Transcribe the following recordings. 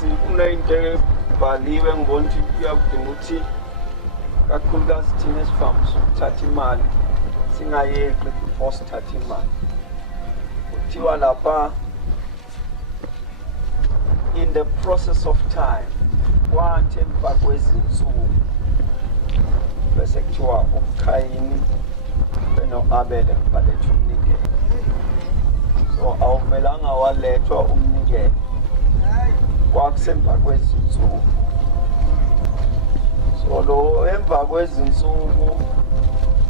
kuneyinto ebhaliwe ngibona ukuthi kuyakudinga ukuthi kakhulukazi thina esifama sokuthatha imali singayeki before sithatha imali. Kuthiwa lapha in the process of time kwathi emva kwezinsuku bese kuthiwa uKhayini beno-Abele baletha umnikelo. So awuvelanga walethwa umnikelo kwakusemva kwezinsuku. So lo emva kwezinsuku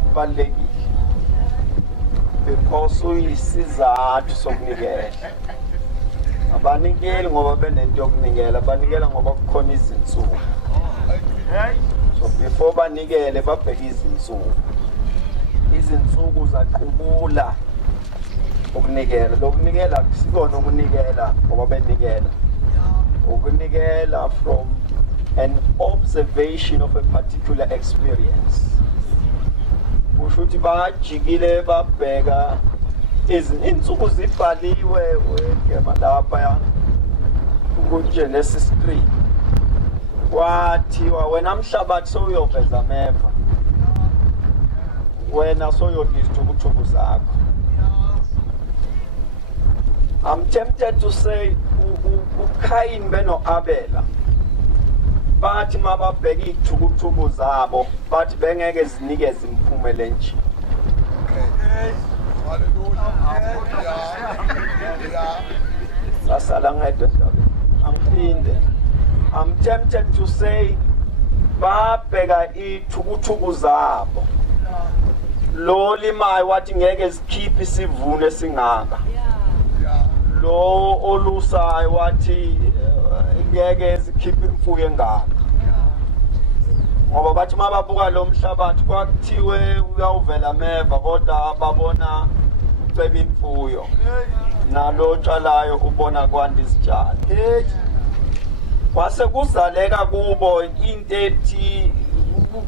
kubalulekile because uyisizathu sokunikela. Abanikeli ngoba benento yokunikela, banikela ngoba kukhona izinsuku. So before banikele babheka izinsuku. Izinsuku zaqubula ukunikela. Lokunikela akusikona ukunikela ngoba benikela. Ukunikela from an observation of a particular experience. Kusho ukuthi bajikile babheka izinsuku zibhaliwe ngema lapha kuGenesis 3. Kwathiwa wena mhlabathi sowuyoveza ameva, wena soyolista ubuthungu zakho. I'm tempted to say uKhayini beno-Abela bathi mababheka izithukuthuku zabo bathi bengeke zinikeze imphumela enje. Sasala ngedwa ndaba. Angiphinde. I'm tempted to say babheka izithukuthuku zabo. Lo limayo wathi ngeke zikhiphe isivuno esingaka. Lo olusayo wathi ngeke zikhiphe imfuyo engaka. Ngoba bathi mababuka lo mhlabathi kwakuthiwe uyawuvela ameva kodwa babona uceba imfuyo. Nalo tshalayo ubona kwanda izitshalo. Kwase kuzaleka kubo into ethi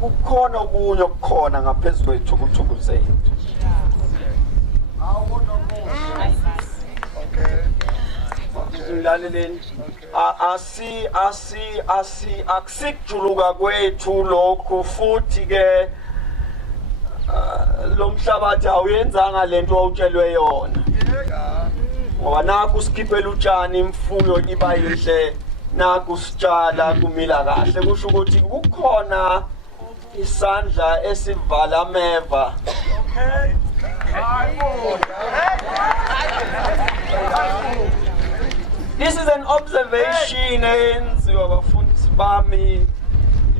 kukhona okunye okukhona ngaphezulu kwethukuthukulu zethu. Ngilaleleni akusijuluka kwethu lokho futhi ke lo mhlabathi awuyenzanga lento owutshelwe yona. Ngoba naku sikhiphela utshani imfuyo iba yinhle, naku sitshala kumila kahle. Kusho ukuthi kukhona isandla esivala ameva. This is an observation eyenziwa abafundisi bami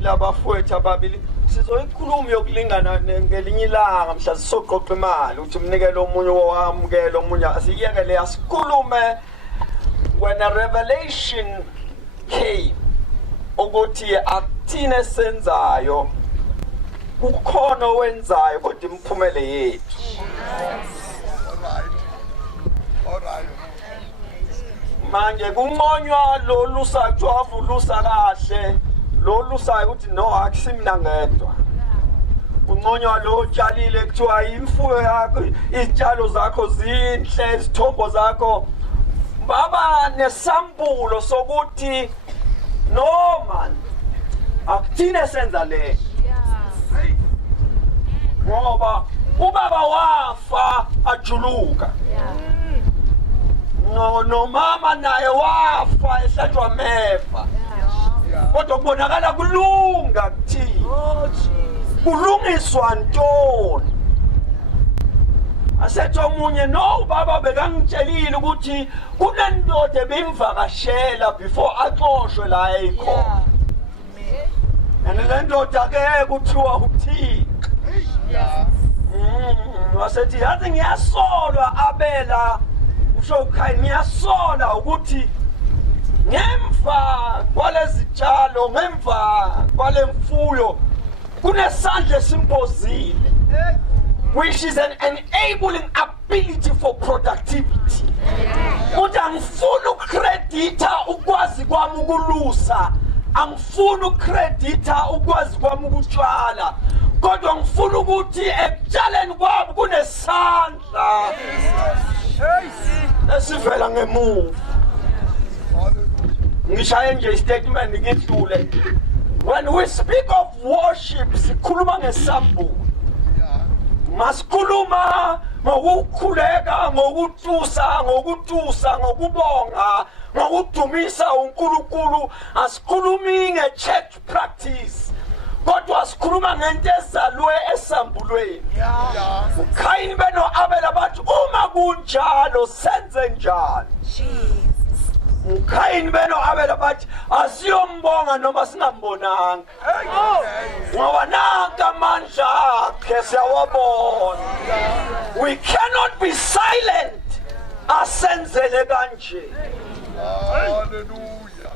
labafowethu ababili. Sizoyikhuluma yokulingana ngelinye ilanga mhla sisoqoqa imali uthi umnikelo omunye owamukela omunye asiyekele asikhulume when a revelation came ukuthi akuthina esenzayo kukhona owenzayo kodwa imphumele yethu. Alright. Manje kunqonywa lo lusajwavu lusa kahle, lo lusayo ukuthi no akusimina ngedwa. Kunqonywa lo tshalile kuthiwa imfuyo yakho, izitshalo zakho zinhle, izithombo zakho. Baba nesambulo sokuthi no man akuthina senza le. Ngoba ubaba wafa ajuluka. No mama naye wafa ehlatshwa ameva. Kodwa kubonakala kulunga kuthini. Kulungiswa ntoni? Asethi omunye no baba bekangitshelile ukuthi kunendoda ebimvakashela before axoshwe la ekhona. Ndoda ke kuthiwa uThixo. Wasethi yazi ngiyasolwa Abela usho uKhayini ngiyasola ukuthi ngemva kwalezitshalo ngemva kwalemfuyo kunesandla esimbozile which is an enabling ability for productivity. Uthi angifuni ukukreditha ukwazi kwami ukulusa, angifuni ukukreditha ukwazi kwami ukutshala, kodwa ngifuna ukuthi ekutshaleni kwami kunesandla esivela ngemuva. Ngishaye nje istatement ngidlule. When we speak of worship, sikhuluma ngesambulo. Masikhuluma ngokukhuleka, ngokutusa, ngokubonga, ngokudumisa uNkulunkulu. Asikhulumi nge-church practice. Kodwa sikhuluma ngento ezalwe esambulweni. uKhayini beno-Abela bathi uma kunjalo senze njani. uKhayini beno-Abela bathi asiyombonga noma singambonanga. Ngoba nanku amandla akhe siyawabona. We cannot be silent asenzele kanje. Hallelujah.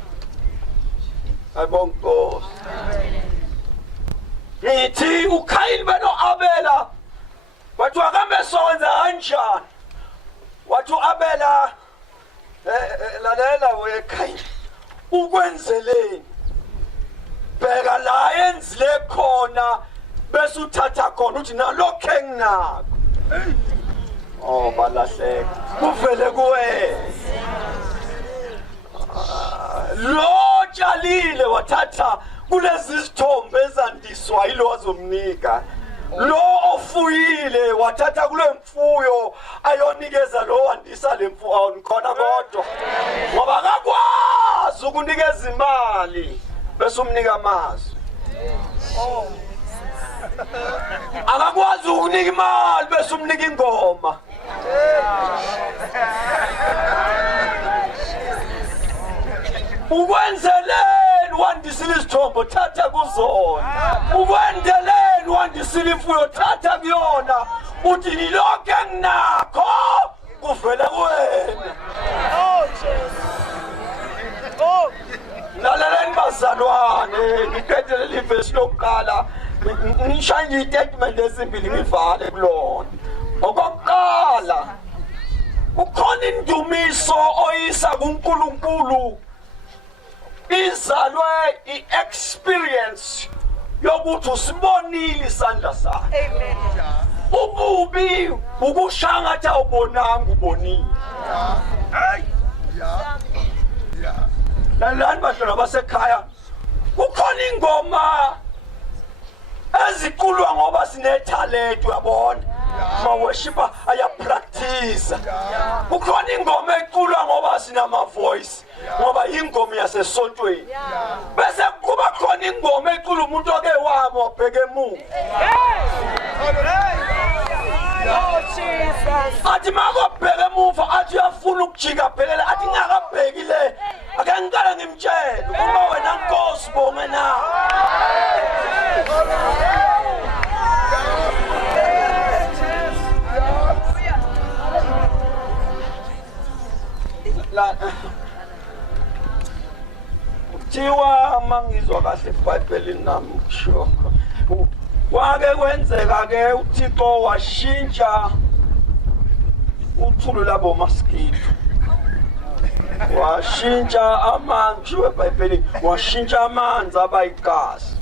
Ayibonga Nkosi. Ngithi uKhayini beno-Abela wathi akambe sokwenza kanjani. Wathi u-Abela lalela weKhayini, ukwenzeleni? Bheka la enzile khona bese uthatha khona uthi nalokho enginakho. Oh balahleka kuvele kuwe. Lo tshalile wathatha kulezi izithombe ezandiswa yilo wazomnika. Lo ofuyile wathatha kule mfuyo ayonikeza lo wandisa le mfuyo khona kodwa ngoba akakwazi ukunikeza imali bese umnika amazwi. Akakwazi ukunika imali bese umnika ingoma. Ukwenzeleni wandisile izithombo thatha kuzona. Ukwenzeleni wandisile imfuyo thatha kuyona. Uthi nilokho enginakho kuvela kuwena. Laleleni bazalwane, ngiphethe livesi lokuqala. Ngishaya istatement esimbili ngivale kulona. Okokuqala, ukhona indumiso oyisa kuNkulunkulu. Izalwe i-experience yokuthi usibonile isandla sakhe. Amen. Ububi ukushangatha awubonanga ubonile. Hey. Lalani bantwana basekhaya, kukhona ingoma eziculwa ngoba sinethalent uyabona. Ma-worshiper ayapractice. Kukhona ingoma eculwa ngoba sinama voice. Ngoba ingoma yasesontweni. Bese kuba khona ingoma ecula umuntu oke wami wabheka emuva. Athi makobheka emuva athi uyafuna ukujika bhekele athi ngakabhekile ake ngicela ngimtshele uma wena Nkosi bonge na. Kuthiwa mangizwa kahle eBhayibhelini nami kusho kwake kwenzeka ke uThixo washintsha uthulu labo mosquito. Washintsha amanzi eBhayibhelini, washintsha amanzi abayigazi.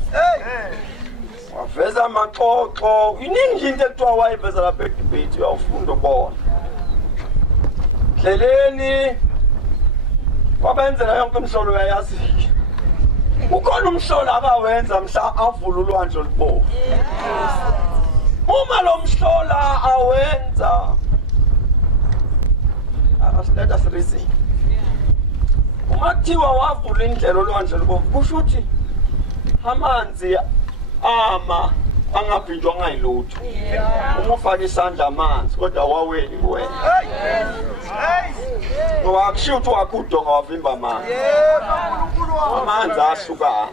Waveza amaxoxo, iningi into ekuthiwa wayiveza lapha eDebate uyawufunda ubona. Dleleni wabenzela yonke imhlolo uyayazi. Ukhona umhlolo akawenza mhla avula ulwandle olubovu. Uma lo mhlola awenza let us reason. Uma kuthiwa wavula indlela olwandle olubovu kusho ukuthi amanzi angabhinjwa ngayilutho. Uma ufaka isandla amanzi kodwa waweni kuwena. Ngoba akushiwo ukuthi wakudonga wavimba amanzi. Amanzi ahlukana.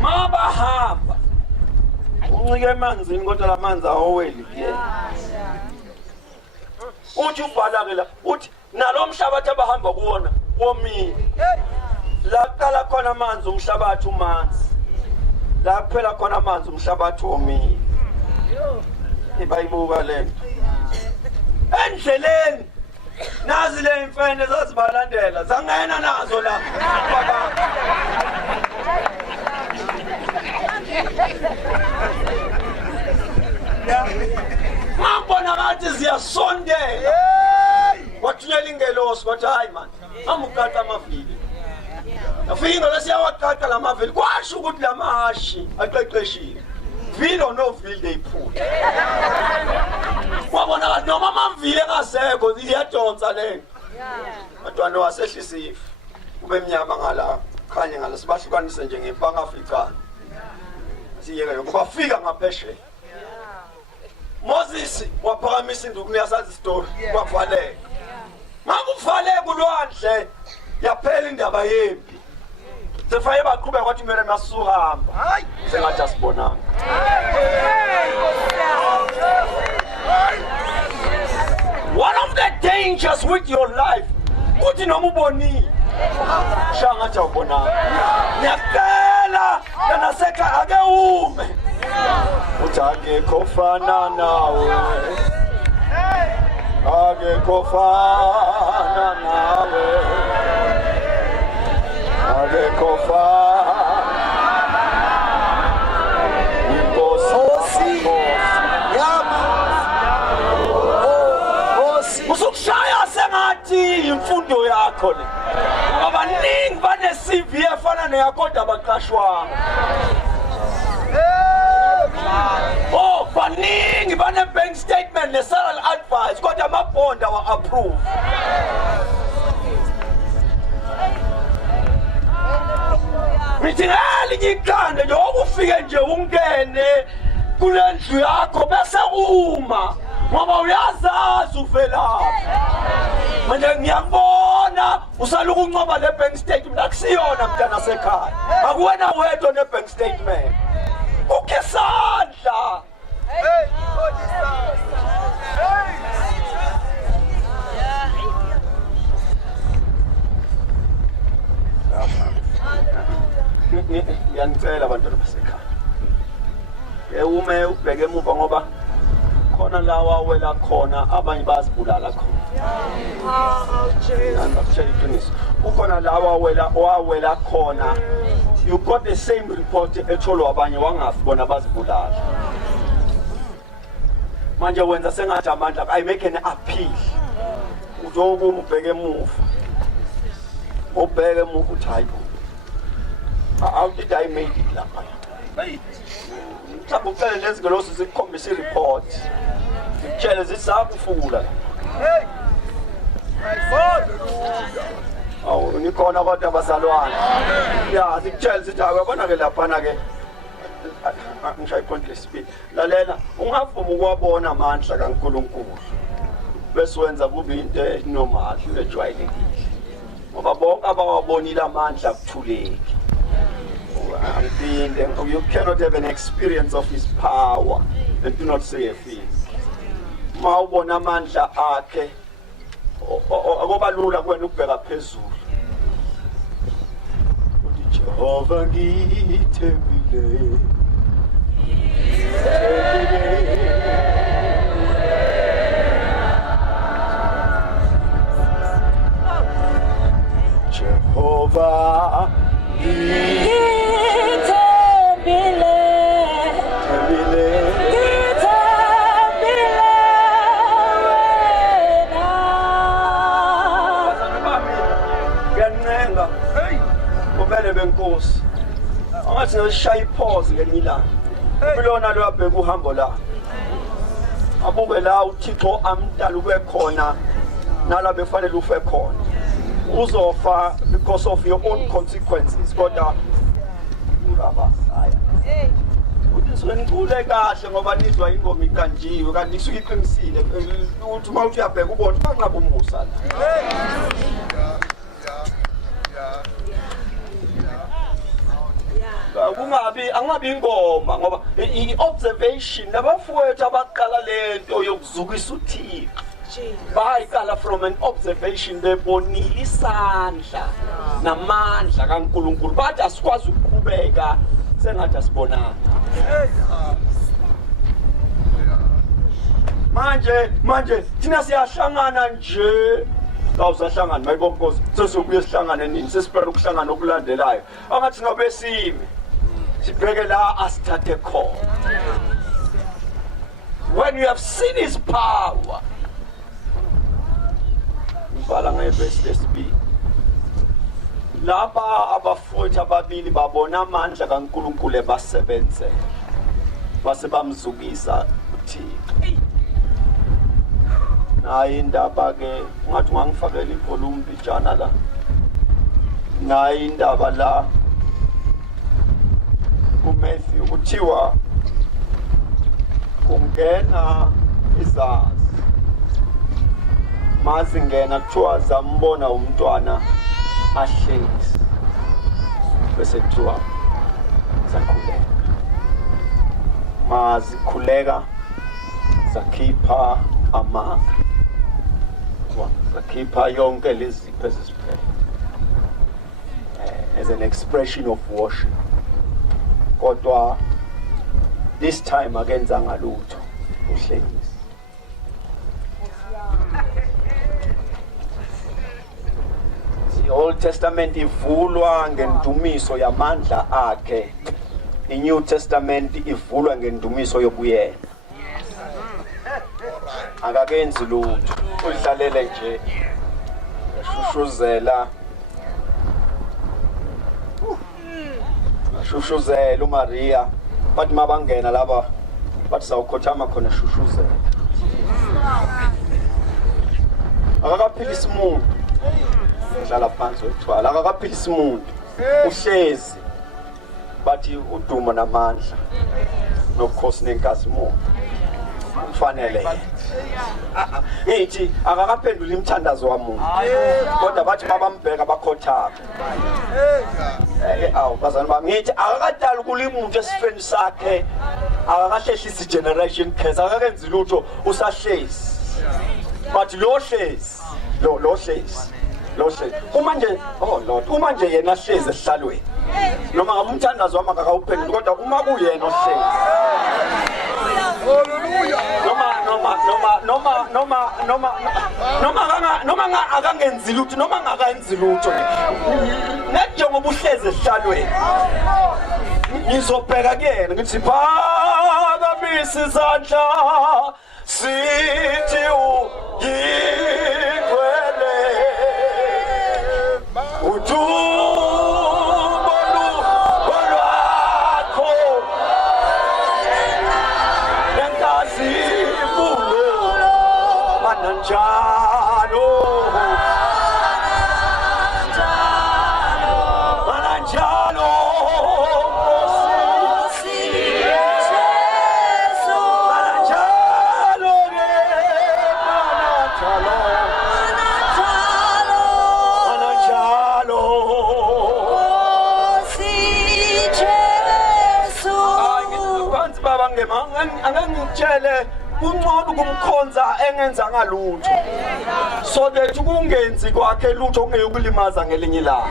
Mabahamba uncike emanzini kodwa lamanzi awoweli kuyena. Uthi ubhala ke la uthi nalomhlabathi abahamba kuwona womile. La qala khona amanzi umhlabathi umanzi. La kuphela khona amanzi umhlabathi womile. Ibayibuka lento. Endleleni nazi le imfene zazibalandela zangena nazo la. ngabona ngathi ziyasondela wathunyela ingelosi wathi hayi man amukata amavili afika lesiyawaqaqa lamavili kwasho ukuthi lamahashi aqeqeshile vile or no vile they put wabona ngathi noma amavili engasekho iyadonsa lento bantwana wasehlisa ifu kube mnyama ngala khanye ngala sibahlukanise nje ngempanga Afrikaans siyeke lokho bafika ngaphesheya Moses waphakamisa induku yasazi story kwavaleka makuvaleka ulwandle yaphela indaba yempi sefaye baqhubeka kwathi kumele masuka hamba hayi sengathi asibonanga one of the dangers with your life kuthi noma ubonile shangathi awubonanga ngiyacela naseka ake ume uthi akekho fana nawe akekho fana nawe akekho fana inkosi usukushaya sengathi imfundo yakho le abaningi bane-CV efana neyakodwa abaqashwanga oh baningi bane-bank statement ne-salary advice kodwa amabhonda wa-approve ngithi ngelinye iqanda nje okufike nje ungene kule ndlu yakho bese uma ngoba uyazazi uvelaphi manje ngiyakubona usaloku uncoba le-bank statement akusiyona mntana sekhaya akuwena wedwa ne-bank statement ukhe sandla ngiyanicela abantwana basekhaya ume ubheke emuva ngoba khona la wawela khona abanye bazibulala khona ngakutshela iqiniso ukhona la wawela khona you got the same report etholwa abanye wangafi bona bazibulala manje wenza sengathi amandla I make an appeal uzokuma ubheke emuva ubheke emuva uthi hayi how did I make it lapha mhlawumbe ucele lezi ngelosi zikukhombisa i-report zikutshele zisakufula awu nikhona kodwa abazalwane ya zikutshele zithi akubona-ke laphana-ke ngishaya ipoint lesibili lalela ungavuma ukuwabona amandla kaNkulunkulu bese wenza kube into enormal ejwayelekile ngoba bonke abawabonile amandla akuthuleki you cannot have an experience of his power and do not say a thing ma ubona amandla akhe akoba lula kwena ukubheka phezulu uthi Jehova ngithembile Jehova benkosi angathi ngishaya ipause ngelinye ilanga kulona lo abheka uhambo la abuke la uThixo amdala ube khona nala befanele ufe khona uzofa because of your own consequences kodwa ungabasaya uthi sengicule kahle ngoba nizwa ingoma iqanjiwe kanti isuke iqinisile uthi uma uthi uyabheka ubona banqaba umusa la angabi ingoma ngoba i-observation labafowethu abaqala lento yokuzukisa uThixo bayiqala from an observation bebonile isandla namandla kaNkulunkulu bathi asikwazi ukuqhubeka sengathi asibonanga manje thina siyahlangana nje awusahlangana mayibonkosi sesiyobuye sihlangane nini sesiphela ukuhlangana okulandelayo angathi ngabe sime sibheke la asithathe khona when you have seen his power. Ngivala ngevesi lesibili. Laba abafowethu ababili babona amandla kaNkulunkulu ebasebenze. Base bamzukisa uThixo. Nayi indaba ke ngathi ungangifakela ivolume bijana la. Nayi indaba la kuMatthew kuthiwa kungena izazi. Mazingena kuthiwa zambona umntwana ahlezi. Bese kuthiwa zakhuleka. Mazikhuleka zakhipha amanga. Zakhipha yonke lezipho ezisiphethe. As an expression of worship. Kodwa this time akenzanga lutho uhlengisa. The Old Testament ivulwa ngendumiso yamandla akhe. The New Testament ivulwa ngendumiso yobuyena. Akakenzi lutho, udlalele nje. Shushuzela. Shushuzela uMaria. Bathi mabangena laba bathi sawukhothama khona shushuzela. Akakaphilisa umuntu. Udlala phansi wethwala. Akakaphilisa umuntu. Uhlezi. Bathi udumo namandla. Nokukhosi nenkazimulo. Kufanele. Ngithi akakaphendula imthandazo wamuntu. Kodwa bathi babambheka bakhothama. Awu bazana bami ngithi akakadala ukulimuntu esifeni sakhe. Akakahlehlisa generation curse. Akakenzi lutho usahlezi. Bathi lo hlezi. Lo hlezi. Lo hlezi. Uma nje Lord, uma nje yena hlezi esihlalweni. Noma ngabe umthandazo wami akawuphendula kodwa uma kuyena ohlezi. Hallelujah. Noma akangenzi lutho noma ngakayenzi lutho nje ngoba uhlezi esihlalweni ngizobheka kuyena ngithi phakamisa izandla sithi uyigcwele angangitshele kungcono kumkhonza engenzanga lutho so that kungenzi kwakhe lutho ongeke ukulimaza ngelinye ilanga.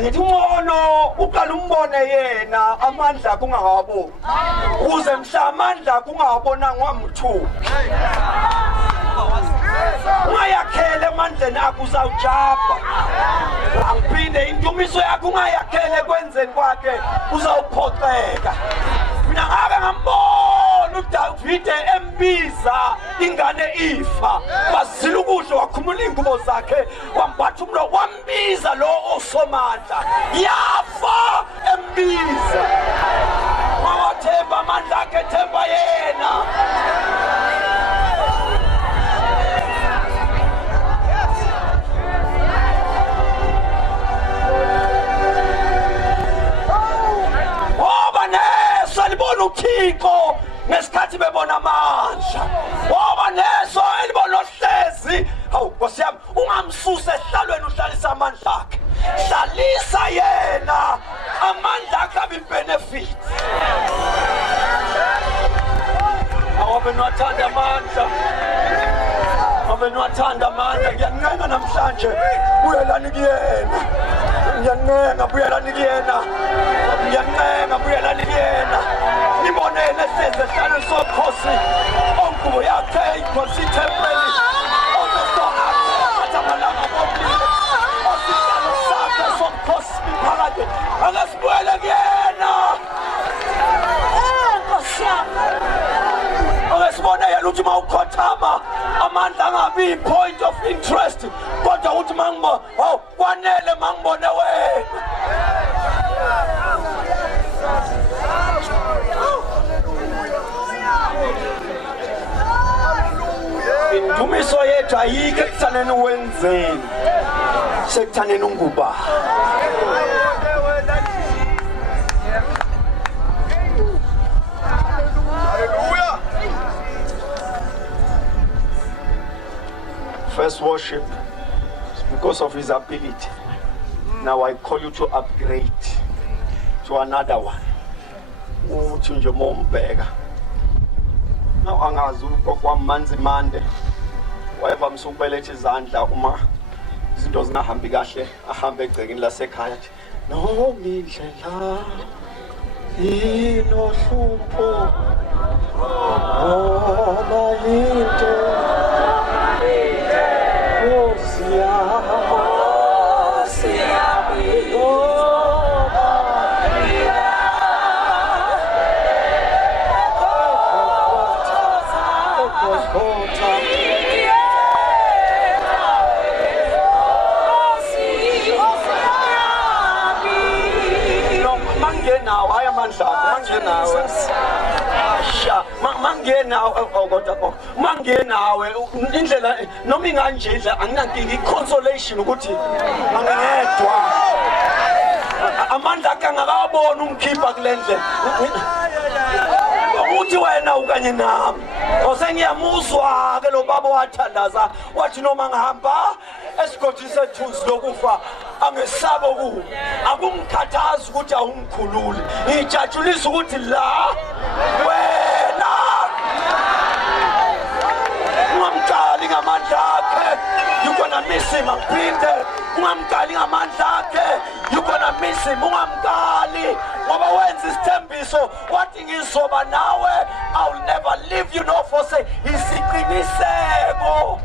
Ngithi ngcono uqala umbone yena amandla kungawaboni ukuze mhla amandla kungawabona ngwamthu ungayakhele amandleni akho uzawujabha. Angiphinde indumiso yakho ungayakhele kwenzeni kwakhe uzawuphoxeka. Mina ngake ngambona uDavide embiza ingane ifa bazila ukudla wakhumula ingubo zakhe wambatha umlo wambiza lo osomandla yafa embiza. Wathemba amandla akhe themba yena. uThixo ngesikhathi bebona amandla woba neso elibona ohlezi. Hawu Nkosi yami ungamsusa esihlalweni uhlalisa amandla akhe. Hlalisa yena amandla akhe abe benefit. Awabe nothanda amandla. Awabe nothanda amandla. Ngiyancenga namhlanje buyelani kuyena. Ngiyancenga buyelani kuyena. Ngiyancenga buyelani kuyena. Nibonele hleze hlale sokhosi onkubo yakhe inkosi thempeli onosona athamalanga bomlilo ositalo sakhe sokhosi phakathi akasibuyele kuyena. mawukhothama amandla angabi point of interest kodwa uthi mangibona hawu kwanele mangibone wena. Indumiso yethu ayikho ekuthaneni wenzeni sekuthaneni unguba. First worship is because of his ability. Now I call you to upgrade to another one. Uthi nje mombheka. Now angazi ukokwa manzi mande. Whatever msukubelethe izandla uma izinto zingahambi kahle ahambe egcekeni lasekhaya. No mindlela inohlupho. Oba yinto mangenawe indlela noma inganje anginankinga iconsolation ukuthi angingedwa amandla akhe angakabona umkhipha kulendlela uthi wena ukanye nami osengiyamuzwa ke lo baba wathandaza wathi noma ngihamba esigodini sethusi lokufa angesabo ku akungikhathaza ukuthi awungikhululi ngijatshulisa ukuthi la wena ungamqali ngamandla akhe you're gonna miss him aphinde ungamqali ngamandla akhe you're gonna miss him ungamqali ngoba wenza isithembiso wathi ngizoba nawe I'll never leave you no forsake isiqiniseko